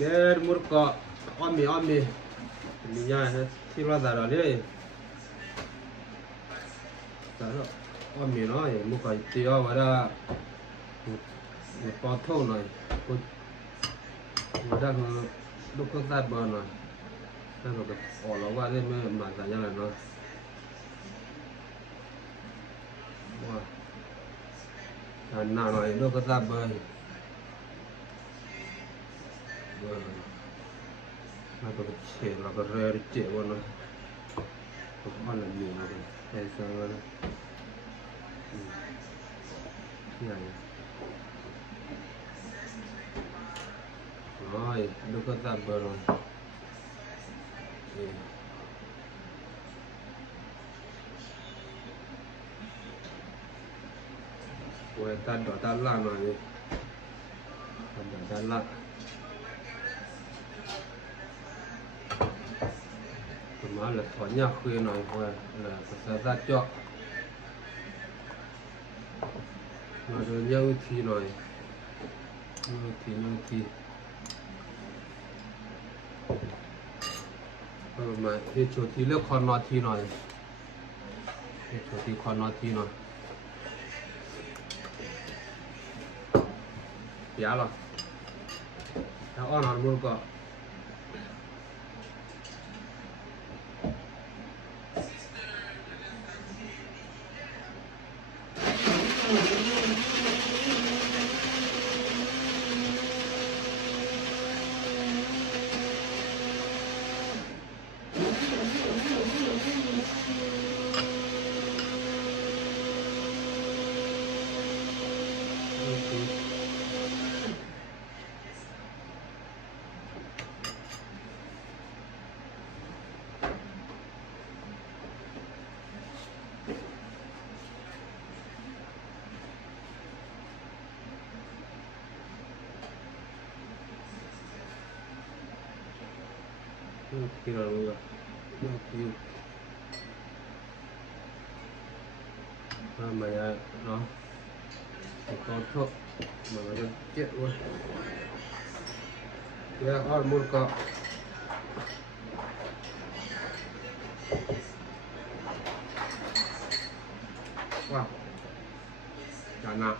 cái mua cọ om mì mì nhai hết thì lo giả rồi đấy giả rồi om mì nó mua cái tiêu vào đó một bao thô này một đang lúc có ra bờ này đang rồi ỏ nó qua đây mới mà giả như là nó nào này lúc có ra bờ nó có chế nó có rơi chế vào nó có ăn là nhiều nó hay sao nó này rồi lúc có ra bờ rồi quay ta đỏ ta lạ rồi ta lạ mà là thoải nhạc khuya này là sẽ ra chợ mà rồi nhau thì rồi nhau thì mà cái chỗ thì lớp con nó thì rồi cái chỗ thì con nó thì rồi giá rồi nó ăn hàng luôn cả khi nào luôn rồi mày nó con thuốc mà nó chết luôn ya ăn một cọ wow chả nào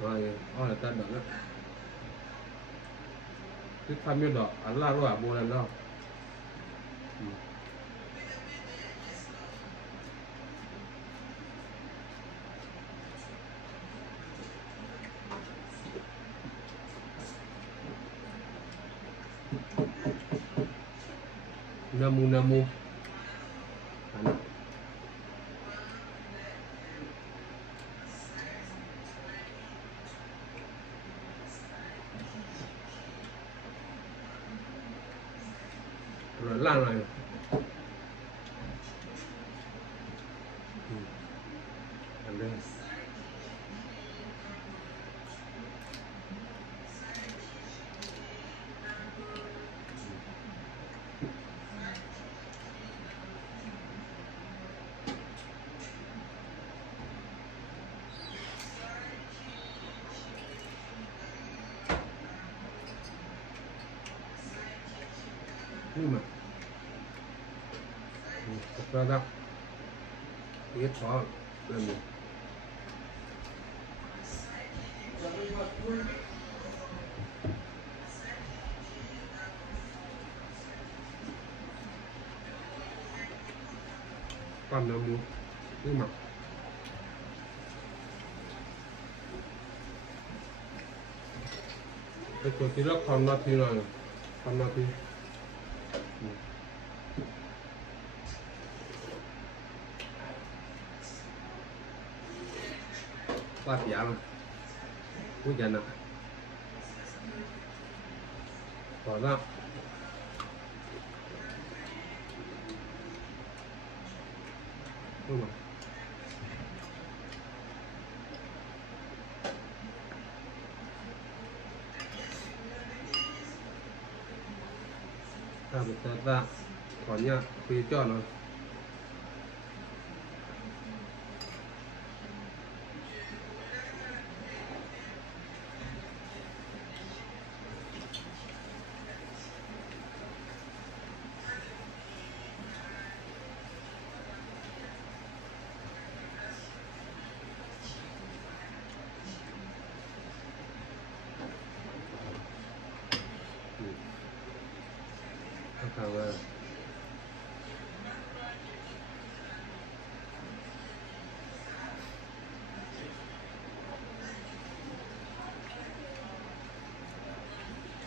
rồi là ta đỡ cái tham miên đỏ ăn la rồi bồ lần đâu namu rồi lan này ăn đây nhưng mà thật ra cái khó là mình còn là muốn nhưng mà cái chỗ tí lớp còn nó thì rồi còn nó thì quá giá mà cú dần à bỏ ra đúng không ta một tờ ra còn nha khi cho nó Agora.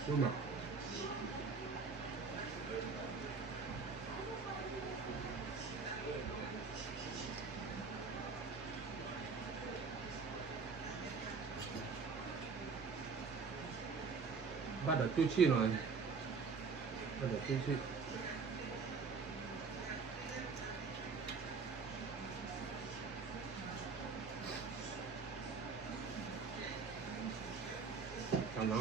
Uma. Bắt đầu chu chi rồi. Bắt đầu chu chi. Xong nó.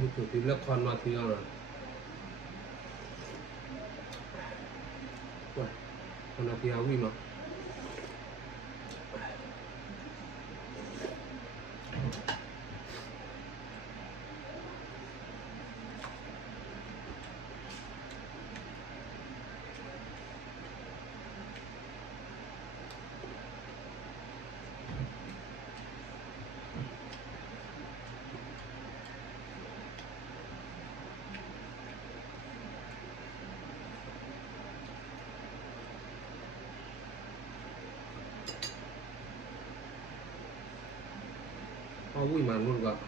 Itu tidak kon mati orang. Wah, kon mati awi mah. Awi mah luôn gak.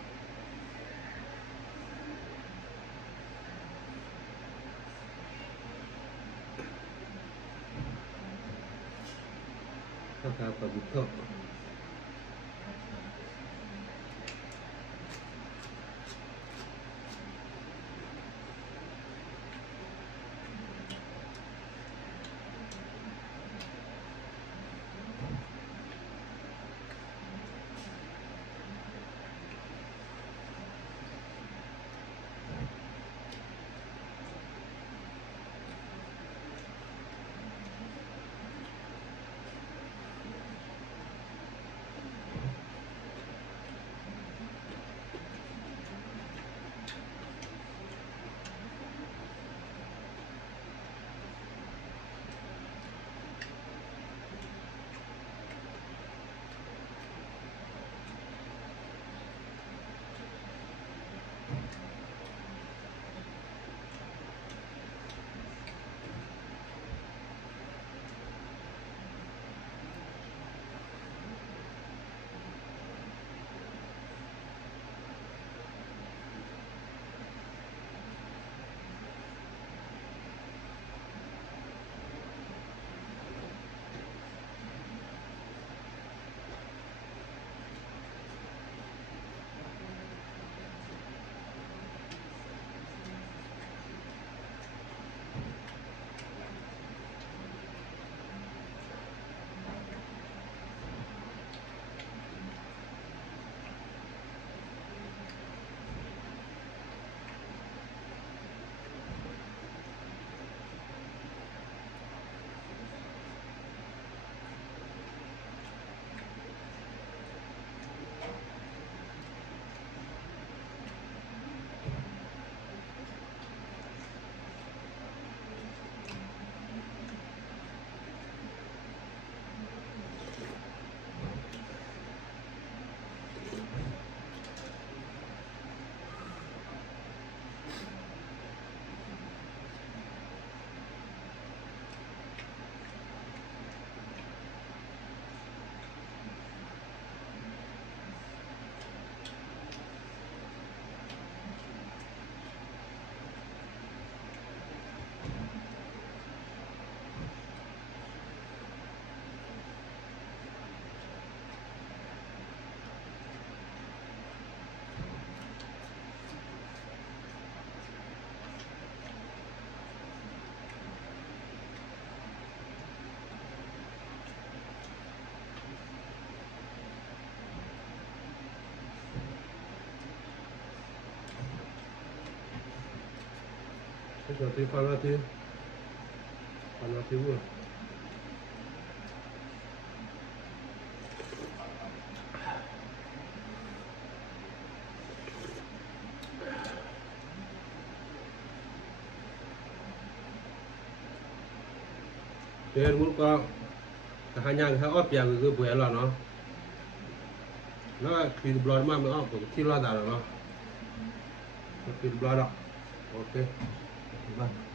Apa gitu? Seperti fanatik pun. Then muốn có hai nhà cái ốp bèo cái bùi là nó khi blood mà mới ốp của khi lo đào nó khi blood đó ok. Vâng.